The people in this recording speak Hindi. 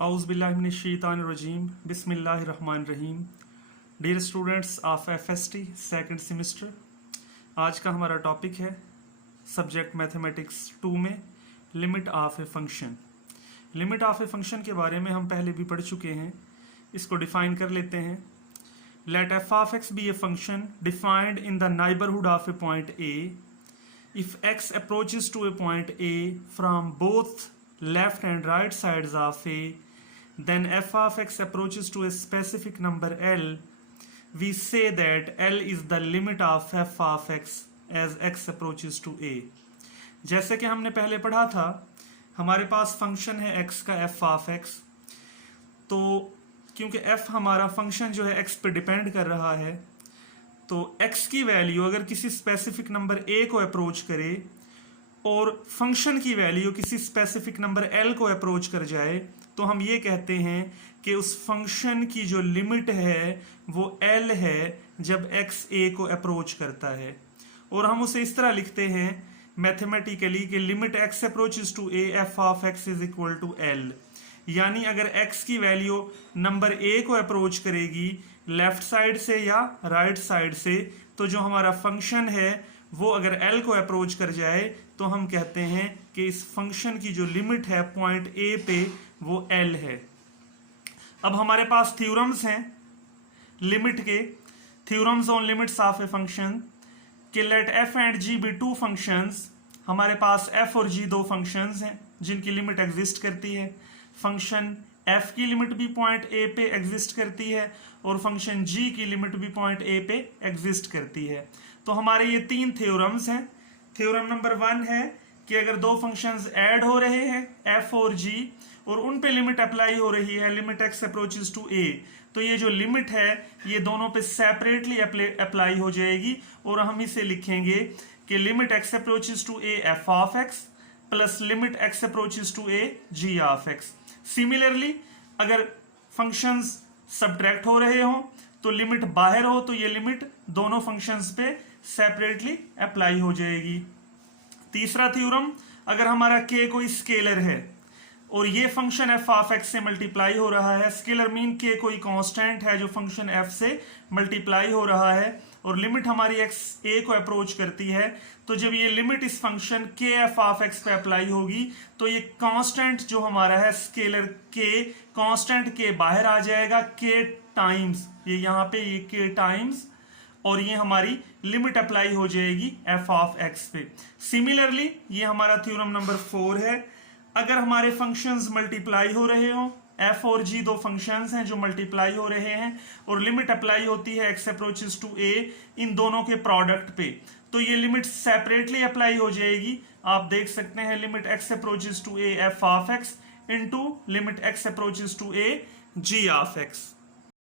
Auzubillahiminash-shaytanir-rajim. Bismillahir-rahmanir-rahim. Dear students of FST second semester, आज का हमारा टॉपिक है सब्जेक्ट मैथमेटिक्स 2 में limit of a function. Limit of a function के बारे में हम पहले भी पढ़ चुके हैं। इसको डिफाइन कर लेते हैं। Let f of x be a function defined in the neighbourhood of a point a if x approaches to a point a from both left and right sides of A, then f of x approaches to a specific number L, we say that L is the limit of f of x as x approaches to A। जैसे कि हमने पहले पढ़ा था, हमारे पास फंक्शन है x का f of x, तो क्योंकि f हमारा फंक्शन जो है x पे डिपेंड कर रहा है, तो x की वैल्यू अगर किसी स्पेसिफिक नंबर A को अप्रोच करे और फंक्शन की वैल्यू किसी स्पेसिफिक नंबर L को अप्रोच कर जाए, तो हम ये कहते हैं कि उस फंक्शन की जो लिमिट है वो L है जब x A को अप्रोच करता है। और हम उसे इस तरह लिखते हैं मैथमेटिकली कि limit x approaches to A f of x is equal to L। यानी अगर x की वैल्यू नंबर A को अप्रोच करेगी लेफ्ट साइड से या राइट साइड से, तो जो हमारा फंक्शन है वो अगर L को अप्रोच कर जाए तो हम कहते हैं कि इस फंक्शन की जो लिमिट है पॉइंट A पे वो L है। अब हमारे पास थ्योरम्स हैं लिमिट के, theorems on limits of a function कि let f and g be two functions. हमारे पास f और g दो फंक्शंस हैं जिनकी लिमिट एग्जिस्ट करती है। फंक्शन f की लिमिट भी पॉइंट A पे एग्जिस्ट करती है और फंक्शन g की लिमिट भी पॉइंट A पे एग्जिस्ट करती है। तो हमारे ये तीन थ्योरम्स हैं। थ्योरम नंबर 1 है कि अगर दो फंक्शंस ऐड हो रहे हैं f और g और उन पे लिमिट अप्लाई हो रही है, limit x approaches to a, तो ये जो लिमिट है ये दोनों पे सेपरेटली अप्लाई हो जाएगी और हम इसे लिखेंगे कि limit x approaches to a f of x plus limit x approaches to a g of x। Similarly अगर फंक्शंस सब्ट्रैक्ट हो रहे हो तो लिमिट बाहर हो तो ये लिमिट दोनों फंक्शंस पे सेपरेटली अप्लाई हो जाएगी। तीसरा थ्योरम, अगर हमारा k कोई स्केलर है और ये फंक्शन f ऑफ x से मल्टीप्लाई हो रहा है, स्केलर मीन k कोई कांस्टेंट है जो फंक्शन f से मल्टीप्लाई हो रहा है और लिमिट हमारी x a को अप्रोच करती है, तो जब ये लिमिट इस function k f of x पे अप्लाई होगी तो ये कांस्टेंट जो हमारा है स्केलर k, कांस्टेंट k बाहर आ जाएगा k टाइम्स, ये यहाँ पे ये k टाइम्स, और ये हमारी लिमिट अप्लाई हो जाएगी f ऑफ x पे। सिमिलरली ये हमारा थ्योरम नंबर 4 है। अगर हमारे फंक्शंस मल्टीप्लाई हो रहे हो, f और g दो फंक्शंस हैं जो मल्टीप्लाई हो रहे हैं और लिमिट अप्लाई होती है x अप्रोचेस टू a इन दोनों के प्रोडक्ट पे, तो ये लिमिट सेपरेटली अप्लाई हो जाएगी। आप देख सकते हैं limit x approaches to a f of x into limit x approaches to a g of x।